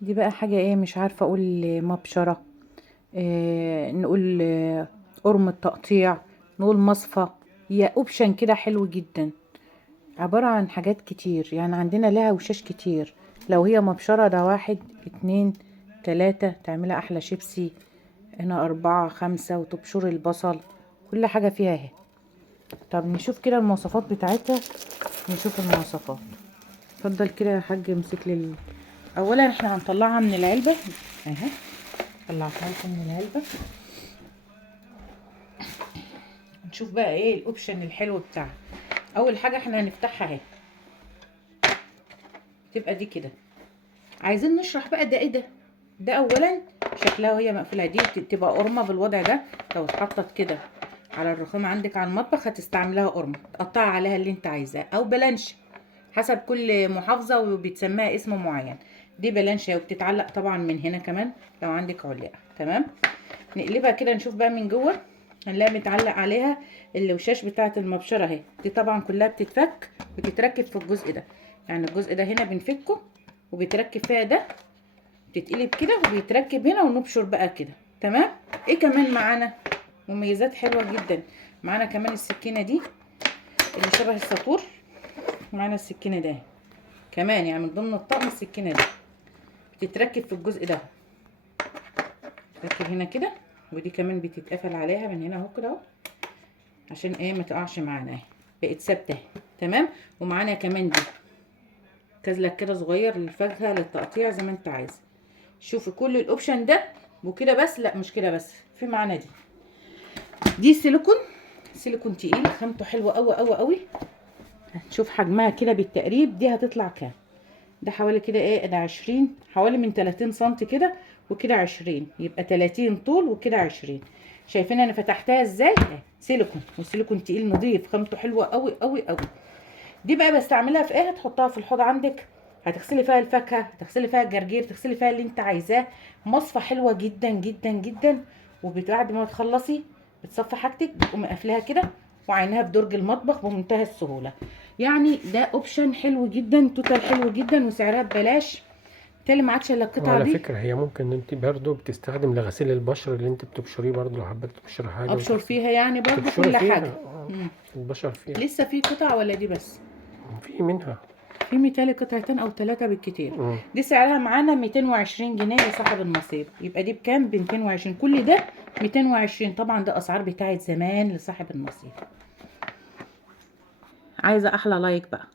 دي بقى حاجة ايه، مش عارفة اقول مبشرة، نقول قرم التقطيع، نقول مصفى. هي اوبشن كده حلو جدا، عبارة عن حاجات كتير، يعني عندنا لها وشاش كتير. لو هي مبشرة ده 1 2 3 تعملها احلى شيبسي. هنا 4 5 وتبشر البصل، كل حاجة فيها اهي. طب نشوف كده المواصفات بتاعتها، نشوف المواصفات. اتفضل كده يا حاج، امسك لي اولا احنا هنطلعها من العلبة اهي. طلعتها لكم من العلبة. نشوف بقى ايه الاوبشن الحلو بتاعها. اول حاجة احنا هنفتحها اهي، تبقى دي كده. عايزين نشرح بقى ده ايه ده. ده اولا شكلها وهي مقفوله، دي تبقى قرمه بالوضع ده. لو اتحطت كده على الرخام عندك على المطبخ هتستعملها قرمه، تقطعي عليها اللي انت عايزاه، او بلانش حسب كل محافظه وبيتسماها اسم معين. دي بلانشه وبتتعلق طبعا من هنا كمان لو عندك علقه. تمام. نقلبها كده نشوف بقى من جوه. هنلاقي متعلق عليها الوشاش بتاعه المبشره اهي. دي طبعا كلها بتتفك وتتركب في الجزء ده، يعني الجزء ده هنا بنفكه وبيتركب فيها ده، بتتقلب كده وبيتركب هنا ونبشر بقى كده. تمام. ايه كمان معانا مميزات حلوه جدا؟ معانا كمان السكينه دي اللي شبه الساطور. معانا السكينه ده كمان، يعني من ضمن الطقم السكينه دي بتتركب في الجزء ده، بتتركب هنا كده. ودي كمان بتتقفل عليها من هنا اهو كده اهو، عشان ايه ما تقعش معانا اهي، بقت ثابته اهي. تمام. ومعانا كمان دي كازلك كده صغير للفاكهه للتقطيع زي ما انت عايز. شوفي كل الاوبشن ده وكده بس، لا مش كده بس، في معانا دي سيليكون. سيليكون تقيل، خامته حلوه قوي قوي قوي. هنشوف حجمها كده بالتقريب، دي هتطلع كام. ده حوالي كده ايه، ده 20، حوالي من 30 سنتي كده وكده 20، يبقى 30 طول وكده 20. شايفين انا فتحتها ازاي؟ سيليكون، والسيليكون تقيل نظيف، خامته حلوه قوي قوي قوي. دي بقى بستعملها في ايه؟ هتحطها في الحوض عندك، هتغسلي فيها الفاكهه، هتغسلي فيها الجرجير، تغسلي فيها اللي انت عايزاه. مصفى حلوه جدا جدا جدا. وبعد ما تخلصي بتصفي حاجتك، بتقومي قافلاها كده وعينها في درج المطبخ بمنتهى السهوله. يعني ده اوبشن حلو جدا، توتال حلو جدا، وسعرها ببلاش. بالتالي ما عادش الا القطعه وعلى دي. فكرة هي ممكن انت برضو بتستخدم لغسيل البشر اللي انت بتبشريه، برضو لو حبيت تبشري حاجة ابشر وتغسل فيها يعني برضو تبشري كل فيها حاجه. مم. البشر فيها. لسه في قطع ولا دي بس؟ في منها. في متهيألي قطعتين او ثلاثة بالكتير. مم. دي سعرها معانا 220 جنيه لصاحب النصيب. يبقى دي بكام؟ ب 220 كل ده. 220 طبعا، ده اسعار بتاعت زمان لصاحب النصيب. عايزة احلى لايك بقى.